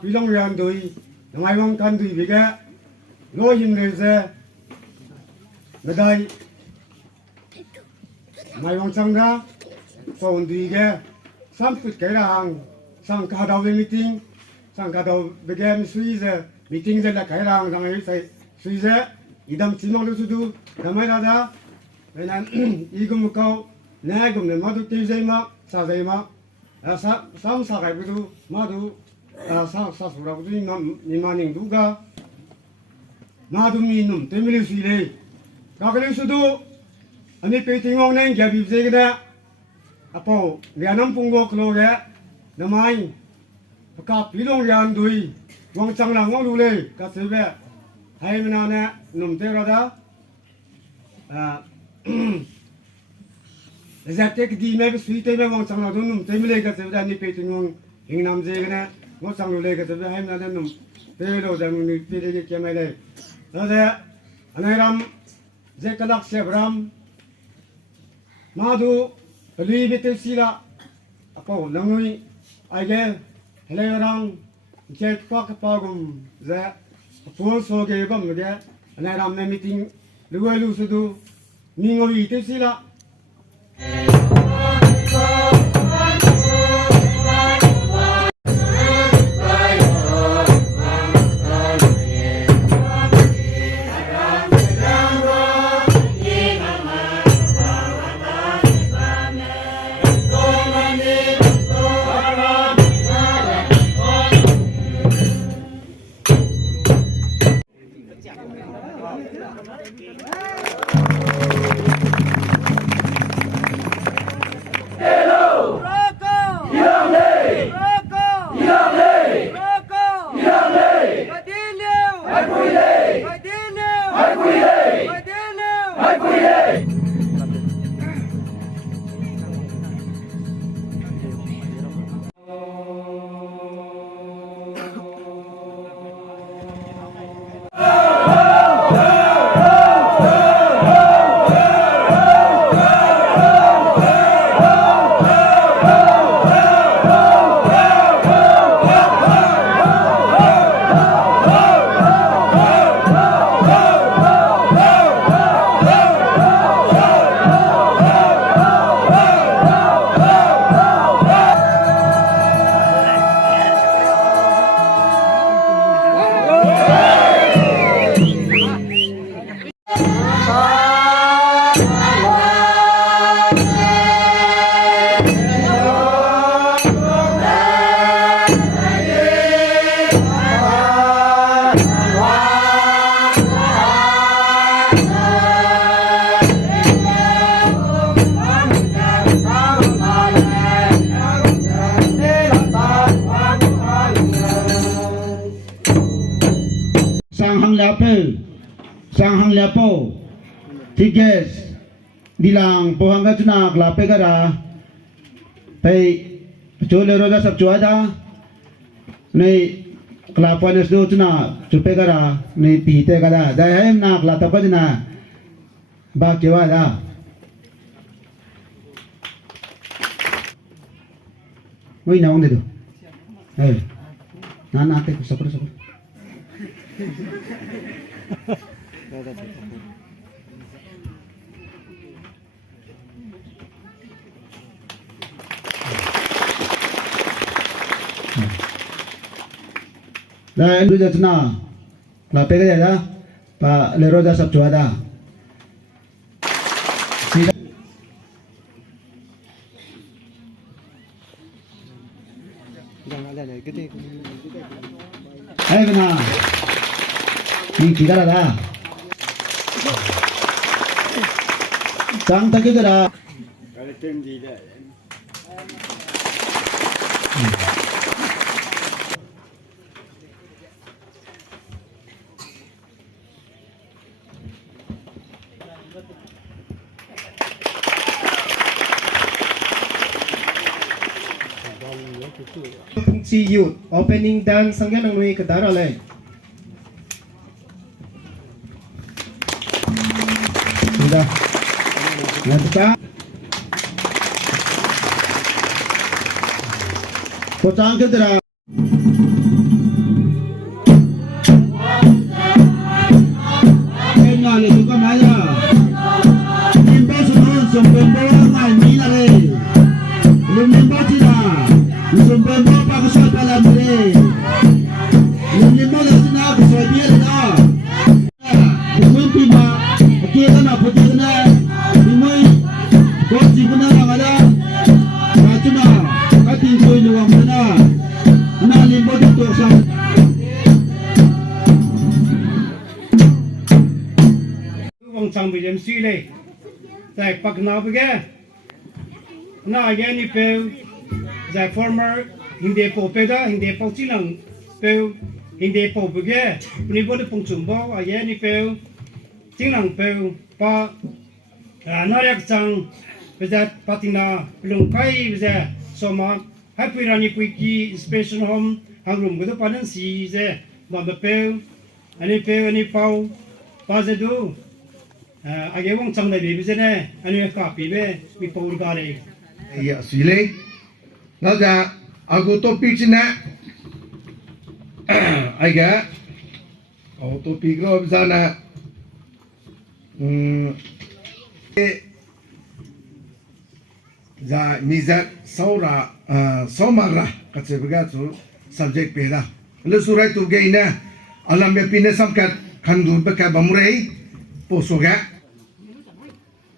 pilong yan dui ngai wang kandui biga lo himreu ze nadai mai wang changa phone dui ge sam put kai rang sang ka dau meeting sang ka dau begam sui ze meeting ze la kai rang ngai sai sui ze idam chimong lu sudu namai rada nan igum kau na gum ne madu te ze ma sa ze ma sam sa kai bu madu sa sura bu ni ma ning du ga madu mi num te mi lu sui le ka ka lu sudu ani pe ting ong neng ga bi ze ga apo lianam punggo klo ge namai ka pilong yan dui wang chang lang ngong lu le ka se be haimena ne num te ra da Zatek di me sui te me wang chang la num te mi le ka se da ni pe ting ong hing nam je ga ne ngo chang lu le ka se be haimena ne num te lo da ni pe de ke me le da de anai ram je kalak se bram madu lui bete sila apo langui aige hele orang je pak pagum za pol so ge bam ge anai ram ne meeting lu sudu ningoi te sila sang hang lapo tiges bilang pohang ka tuna klape kara pai chole roda sab chuada nei klapa nes do tuna chupe kara nei pite kara dai hem na klata ka tuna ba kewa da oi na onde do hey na te sakura Dan dulu jatna, lape ka jada, pa lero da sab chuada. Hai bena, ini kita ada. Sang tak kita ada. Kalau tinggi dah. Fungsi youth opening dance sangya nang nui kadara le. Sudah. Nanti Kocang kedera. là lấy chúng con nói ra nhìn bao số dùng bên bao ngày mỹ là đây dùng bên bao chỉ là dùng bên bao bao cái sợi làm đây dùng bên bao là chỉ là cái sợi bia đấy đó dùng bên mà kia cái nào phụ kia này thì mới có gì cũng nào mà đó và chúng nào cái tiền tôi được không đó na lên bao nhiêu tuổi sao vòng sang bị em suy lên tại bắc nào bây giờ na giờ ni pel tại former hindi po pe đó hindi po chỉ năng pel hindi po bây giờ ni có được phong trùng bao à giờ ni pel chỉ năng pel pa na riak sang bây giờ patina luangkai bây giờ soma hai pui rani pui ki special home hàng room cái đó panen si giờ mà pel ani pau pa zedu age wong chang dai bi zene ani Hekapi be mi paul ga le ya sile na ja ago topic na aga auto topic ro zana za mizat saura somara katsebga chu subject pe da le surai tu ge ina alam be pine samkat khandur be ka bamrei posoga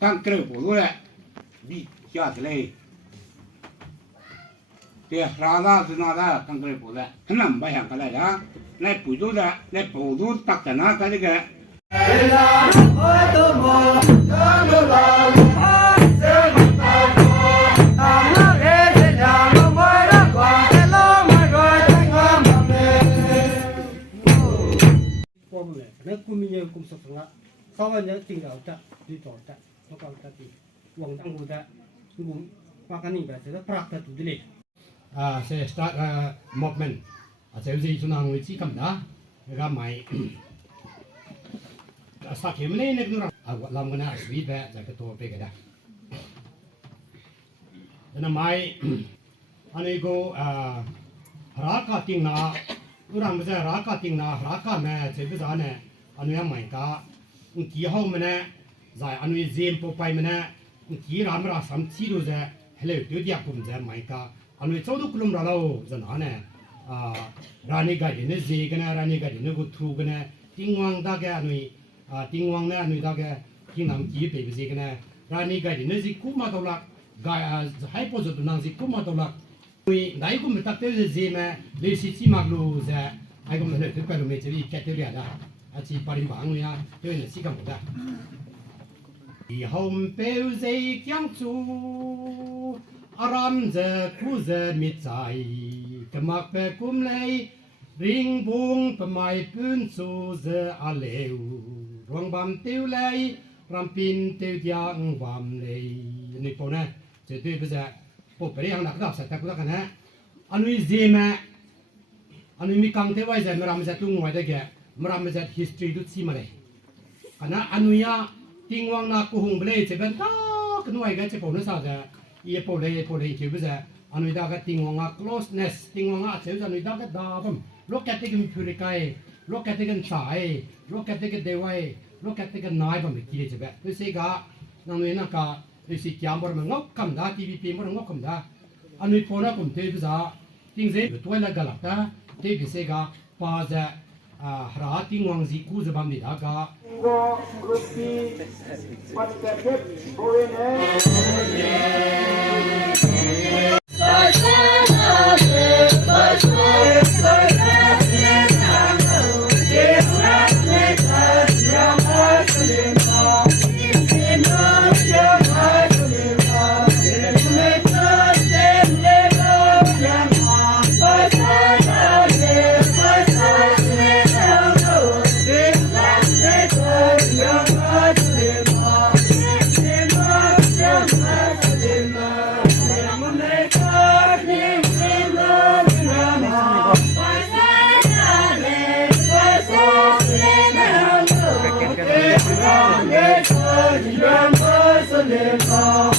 tăng cơ của tôi bị chặt lấy thì ra ra từ nào ra tăng cơ của tôi cái nằm bay hàng cái này đó này bùi tôi ra này bùi tôi tắc cả nó cái cái nó cũng như cũng sập ngã sau đó nhớ tình đầu ta đi tổ ta nó còn ta thì vòng tăng ngủ ta ngủ qua cái này về sẽ prak ta tụi đi sẽ start movement sẽ gì chúng ta ngồi chỉ cầm đó ra máy start cái này này nó làm cái này sweet vềจะcáiตัวไปกันได้แล้วmáy anh ấy go Heraka tiếng na orang bây giờ Heraka tiếng na Heraka mẹ sẽ bây giờ này anh ấy máy cả kỳ hậu mà nè, giải anh ấy Zeme po pai mà nè, kỳ làm ra sắm chi rồi giờ, hello tôi đi cũng giờ máy cả, anh ấy châu đúc lùm ra đâu, giờ nó nè, rani cái gì nè gì cái nè, rani cái gì nè go through cái nè, tiếng hoàng ta cái anh ấy, tiếng hoàng nè anh ấy ta cái, tiếng nam kỳ về gì cái nè, rani cái gì nè gì cũng mà đâu lạc, cái hai po giờ tụi nàng gì cũng mà đâu lạc, người này cũng mới tập tới gì mà, lấy sĩ chỉ mặc luôn giờ, ai cũng nói cái lúc mình chỉ đi kết tới liền đó. chỉ parin bang người à, tôi là sĩ cầm một đó. Đi hôm bèo dây kiang chu, aram giờ khu giờ mít dài, cái mặc bè cúm lấy, ring buông bè mai bún su giờ à lêu, ruang bám tiêu lấy, ram pin tiêu giang bám lấy, này po nè, chỉ tôi bây giờ, po bè hàng đặc đặc sẽ tập cái này, anh ấy gì mà, anh ấy mi căng thế vậy giờ mà làm giờ tung ngoài đây kìa. Meram zat history du si male ana anuya tingwang na ku hung ble che ban ta knuai ga che pon sa ga ye pole che bza anui da ga tingwang a closeness tingwang a che anui da ga da bam look at the purikai look at the sai look at the dewai look at the nai bam ki che ba tu se ga nanui na ka tu si kyam bor ma ngok kam da tvp bor ngok kam da anui pona kum te bza ting ze toila ga la ta te bi se ga pa za Herati ngwang ziku zabam ni daga. Go rupi patkep boene. Hãy subscribe cho kênh Ghiền Mì Gõ để không bỏ lỡ những video hấp dẫn.